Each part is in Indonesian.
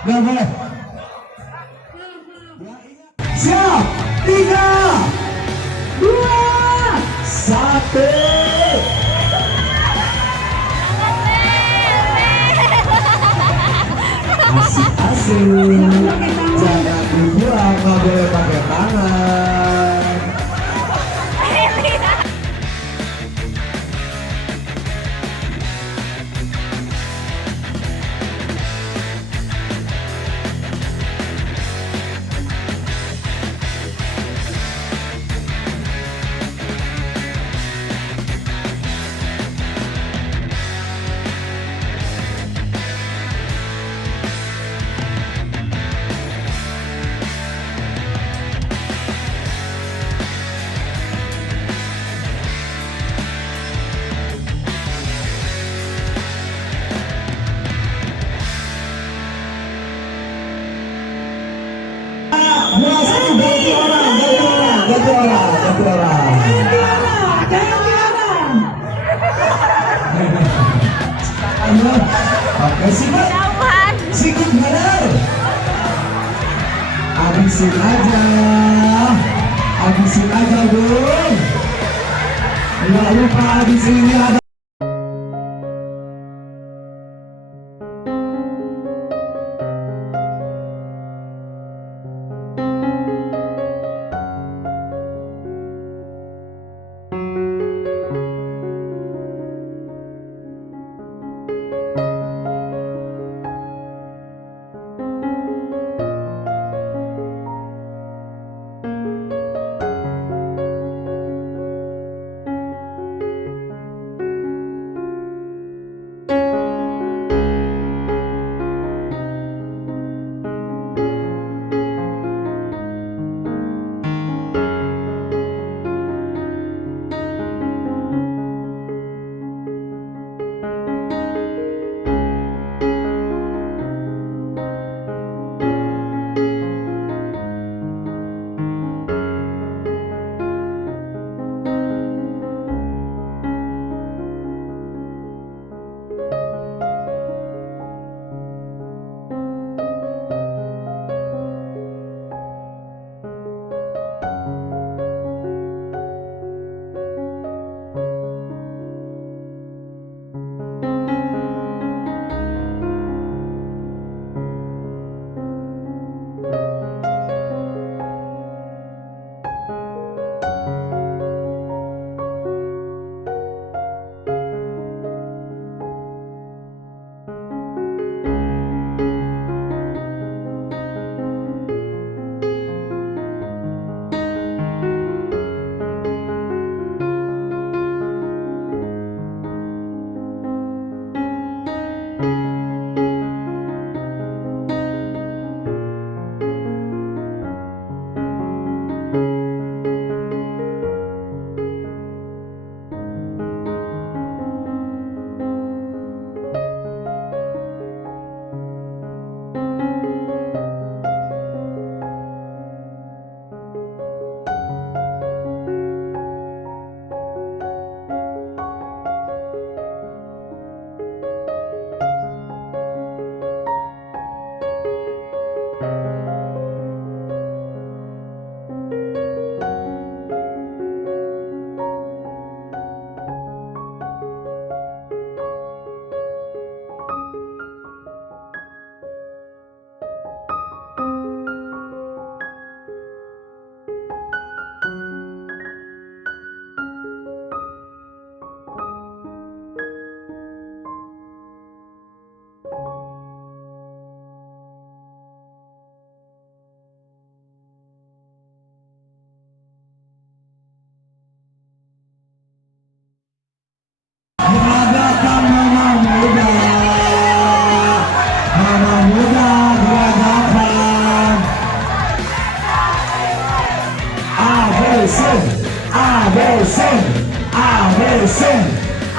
Nggak boleh. Siap, 3, 2, 1. Asik-asik. Jangan dibuang, nggak boleh pakai tangan. Ganti orang. Oke, sikit benar. Habisin aja, Bung. Nggak lupa habisin ini ada.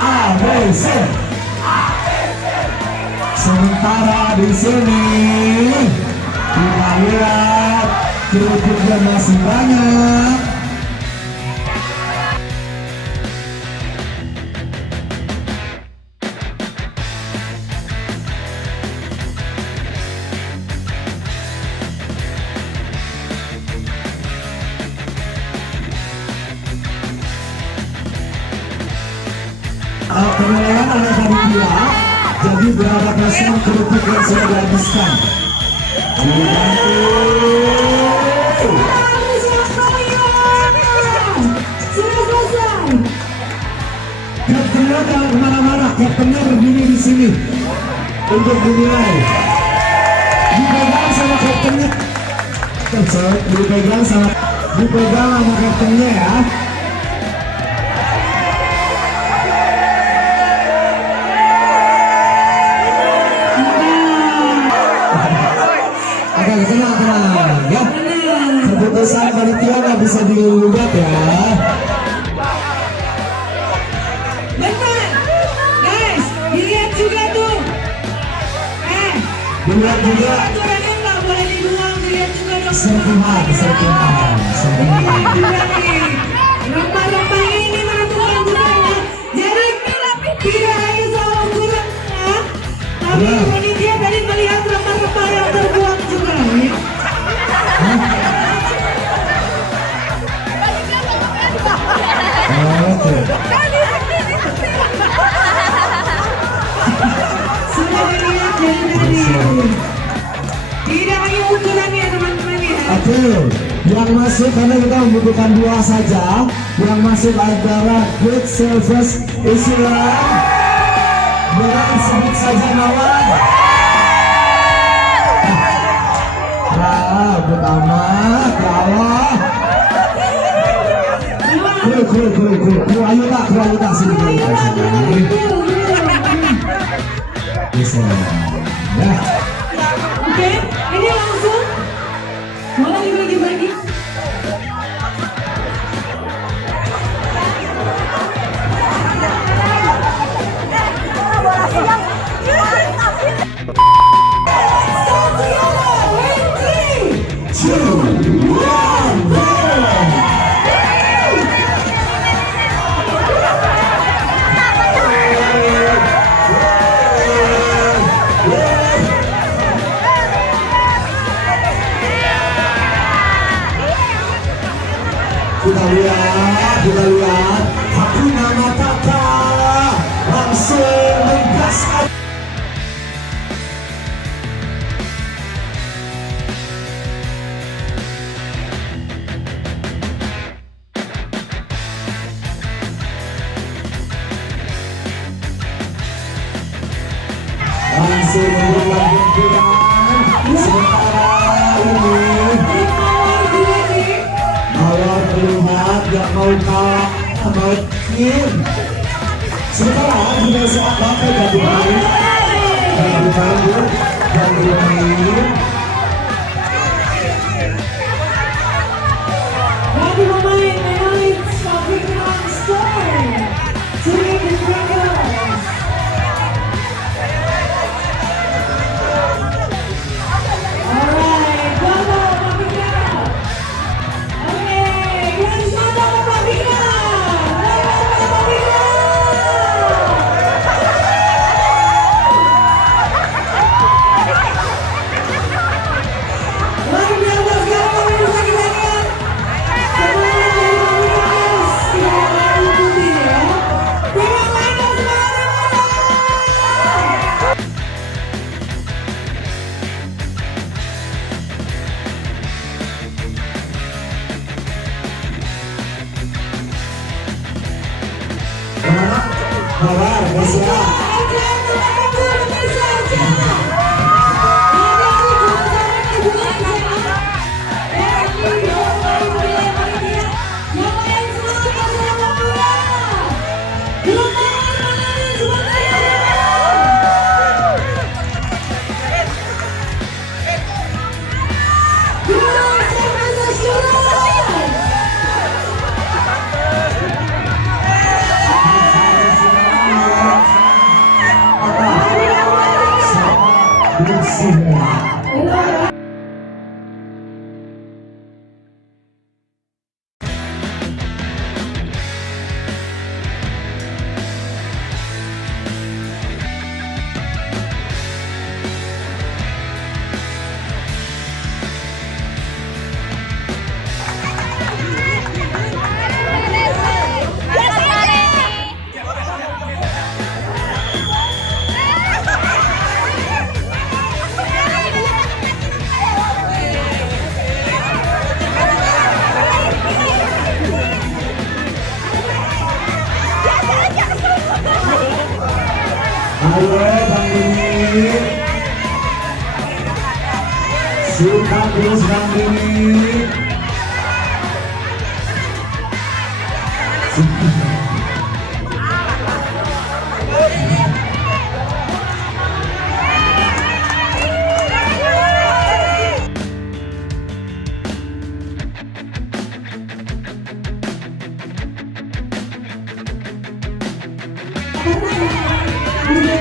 ABC. Sementara di sini kita lihat kerupuknya masih banyak. penilaian oleh panitia. Jadi berapa persen kerupuk yang sudah dihabiskan? Kaptennya jangan kemana-mana, kaptennya berdiri di sini untuk dinilai. Dipegang sama kaptennya, dipegang sama kaptennya ya. Oke, tenang ya. Keputusan panitia nggak bisa digugat ya. Dilihat juga tuh. Dilihat juga. Aturannya nggak boleh dibuang, dilihat juga dong. Serpihan. Rempah-rempahnya ini menentukan juga ya. Jadi tidak hanya soal ukurannya, tapi panitia tadi melihat rempah-rempah yang terbuang juga. Oke. Sudah dilihat jadi tadi. Tidak hanya ukurannya teman-teman ya. Oke, yang masuk karena kita membutuhkan 2 saja. Yang masuk adalah Good Service Islam. Dengan sebut saja nama. Pertama, bawah. Kru Ayuta sini. Bisa. Ya. Oke, ini langsung boleh dibagi-bagi. Kita lihat Hakuna Matata langsung menggaskan. Langsung melakukan benturan. Sementara ini awal terlihat gak mau kalah sama tim. Sementara sudah saat pakai ganti pemain. Ganti pemain menarik Sabrina Storm to the Dragons. Alright, bravo Paprika. Oke, yang sama Paprika. Bravo Paprika. Luar biasa sekali bisa kita lihat. Semangat dari Paprika guys. Kita akan ikuti ya. Terima kasih semangat. Kabar, Indonesia. Ayo Bang Dini. Sikat terus Bang Dini.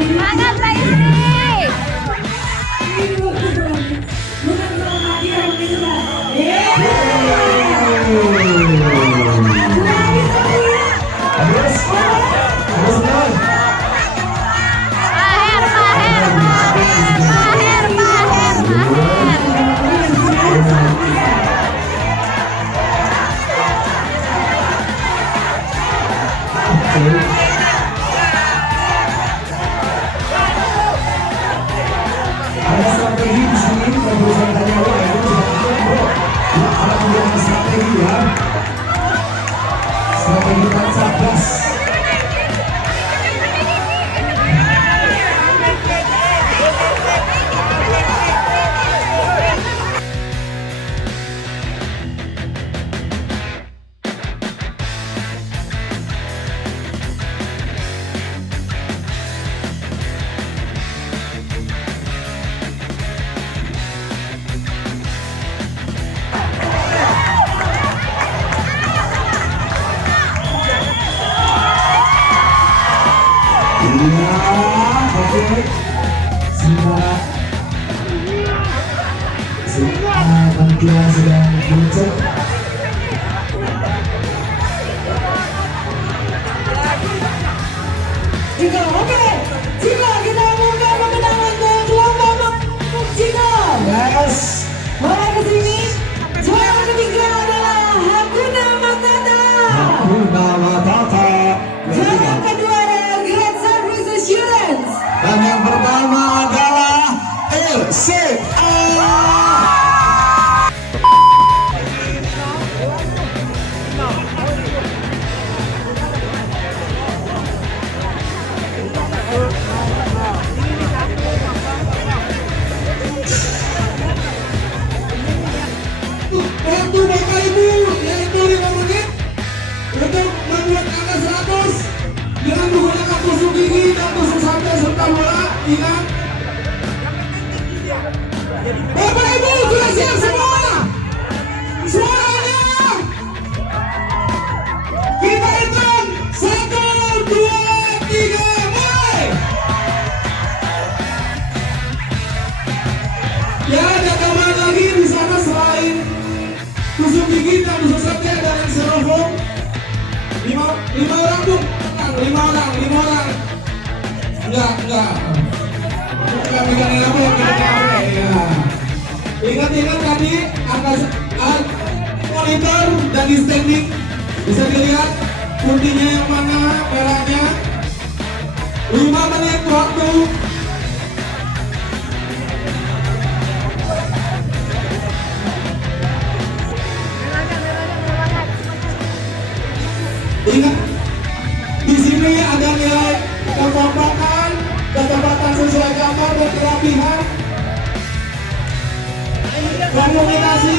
Semangat Mbak Istri. Terus Bang. Maher, Maher, Maher, Maher, Maher, Maher. Ada strategi di sini kalau berusaha tanya ya itu ya ada pilihan strategi ya. Strategi kan cerdas. Iya, oke. Sudah bantuan sudah muncul. Jika oke, jika kita umumkan pemenangan untuk kelompok Jika Yes. mulai ke sini, juara ketiga adalah Hakuna Matata. Hakuna Matata. Juara kedua adalah Great Service Assurance. Dan yang pertama adalah LCA. Waktu Bapak Ibu yaitu 5 menit untuk membuat angka 100 dengan menggunakan tusuk gigi dan tusuk santai serta bola. Ingat, Bapak Ibu sudah siap semua? Suaranya kita hitung 1, 2, 3, mulai. Ya, ada tambahan lagi di sana selain tusuk gigi dan tusuk santai dan yang styrofoam. 5 orang tuh, 5 orang. Enggak pegang yang apa, ya. Ingat tadi angka monitor dan di standing bisa dilihat kuntinya yang mana merahnya. 5 menit waktu. Ingat, di sini ada nilai kekompakan, ketepatan sesuai gambar dan kerapihan, komunikasi.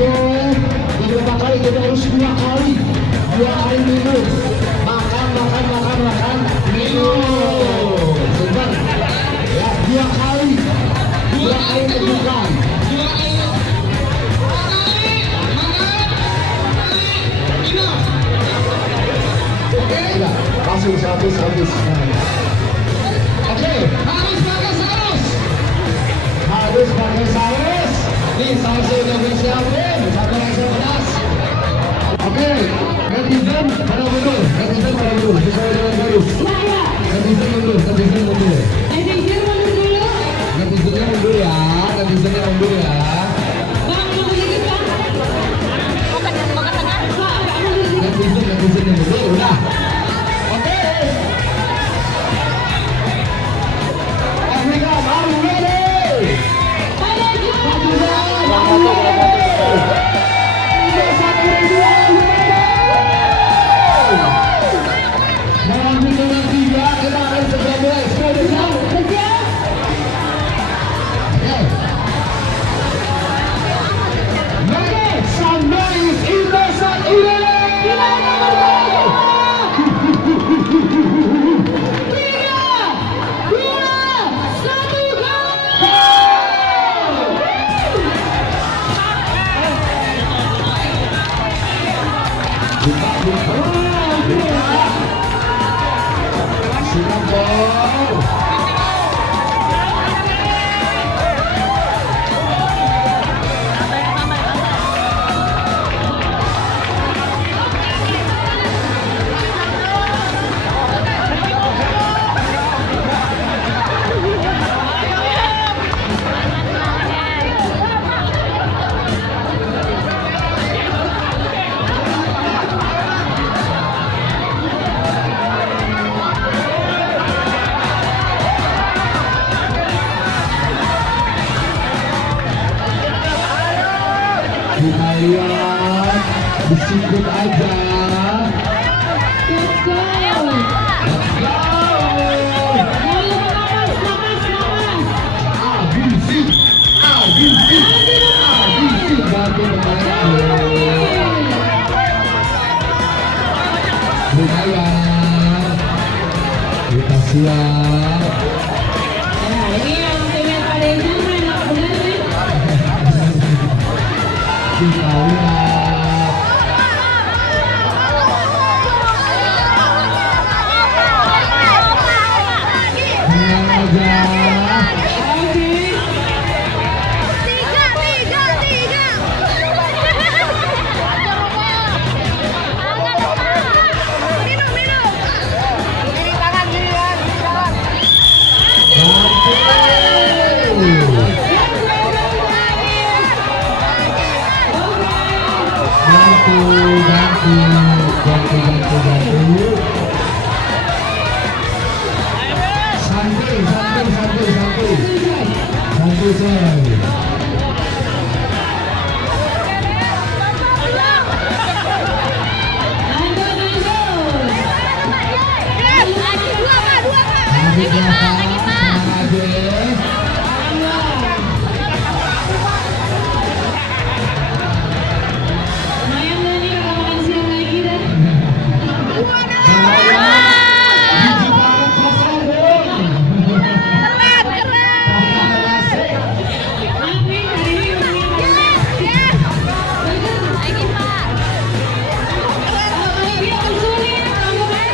Oke, beberapa kali kita harus 2 kali minum. Makan, minum. Sebentar. Ya, 2 kali. 2 kali tegukan. Ya, langsung habis. Oke, harus pakai saus. Nih sausnya udah gue siapin, satu rasa pedas. Oke, netizen pada mundur, sesuai dengan garis. Saya. Netizen mundur. Netizen mundur dulu. Netizennya mundur ya. Bang, mau sedikit Bang? Netizennya mundur, udah. Oke. Afrika, baru ready. Kita lihat, disikut aja. Let's go. Let's go. Abisi. Ganti pemain. Lumayan. Kita siap. Nah, ini yang timnya Pak Desa enak bener nih. Kita lihat. Ganti. Santai. Lumayan dah nih kalau makan siang lagi dah. Maaf nih, hari ini kalau dia usulin, kalau main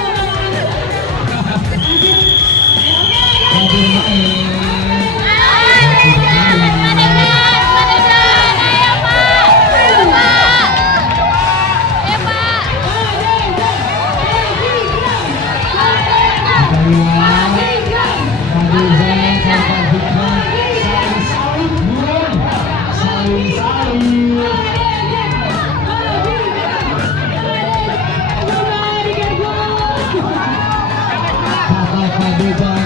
Go, Pak Desa!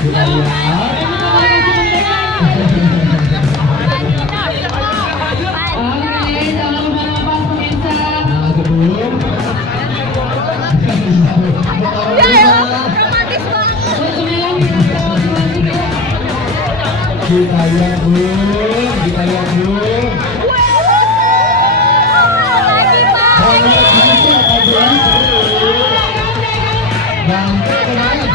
Kita lihat. Oke, jangan lupa nafas pemirsa. Nah, kedua. Ya elah, romantis banget. Berkenalan kita selanjutnya. Kita lihat belum, kita lihat belum. Lagi Pak. Kalau gitu apa jadi seru. Bangke kemarin.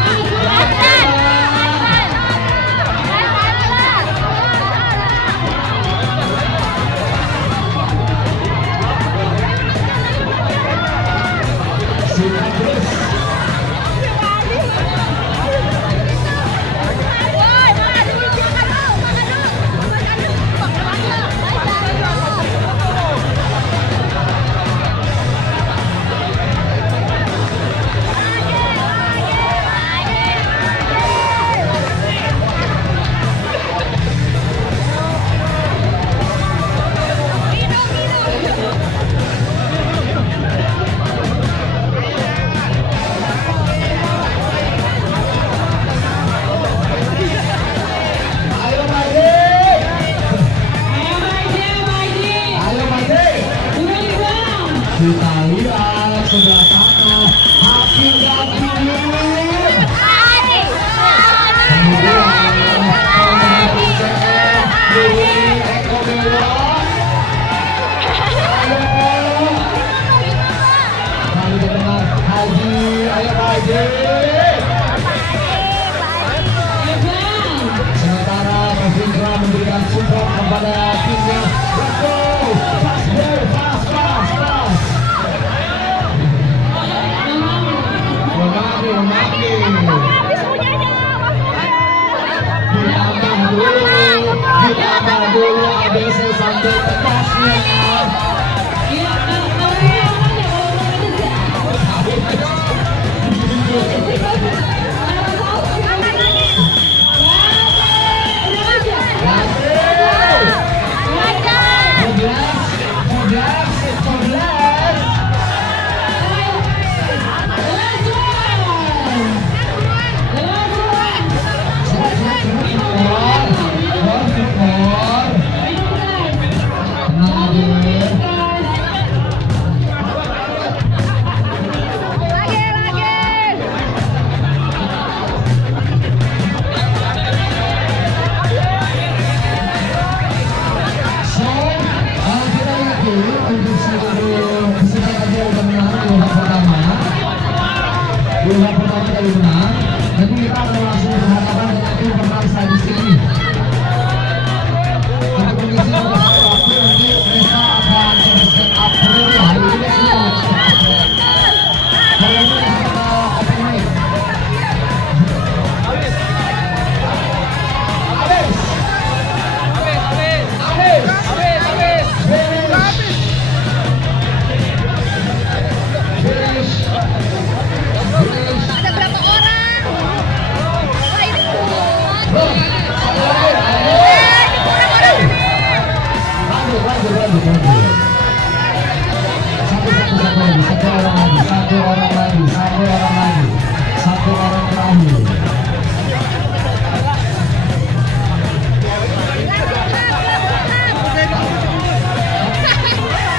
Sikat terus. Woi, makan dulu, makan dulu, makan dulu, makan dulu. Ayo Made. Ayo Maji, Maji. Ayo Made. Udah di belakang. Kita lihat sebelah sana. Hakim Gabung. Adi, Eko Bewon. Kali dengar Haji. Ayo Haji. Sementara Rafindra memberikan support kepada timnya. Let's go. Fast boy, fast, fast, fast. Memaki. habis punyanya. Ditambah dulu ABC sampai tegasnya. Iya, kalau ini apa ya? Bola pertama kali menang, nanti kita akan langsung berhadapan dengan tim pemenang di sini. Untuk mengisi waktu nanti Nesa akan membersihkan upload hari ini sudah. Kalau ini kita open mic. Ada berapa orang? Wah, ini kuat. Satu orang lagi terakhir.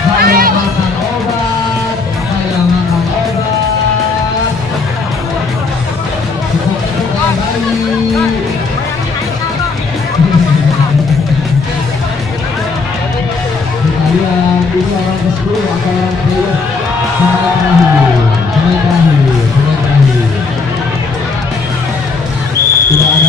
Saya makan obat. Cukup lagi. Kita lihat ini orang ke-10 atau orang player pemain terakhir. Tidak ada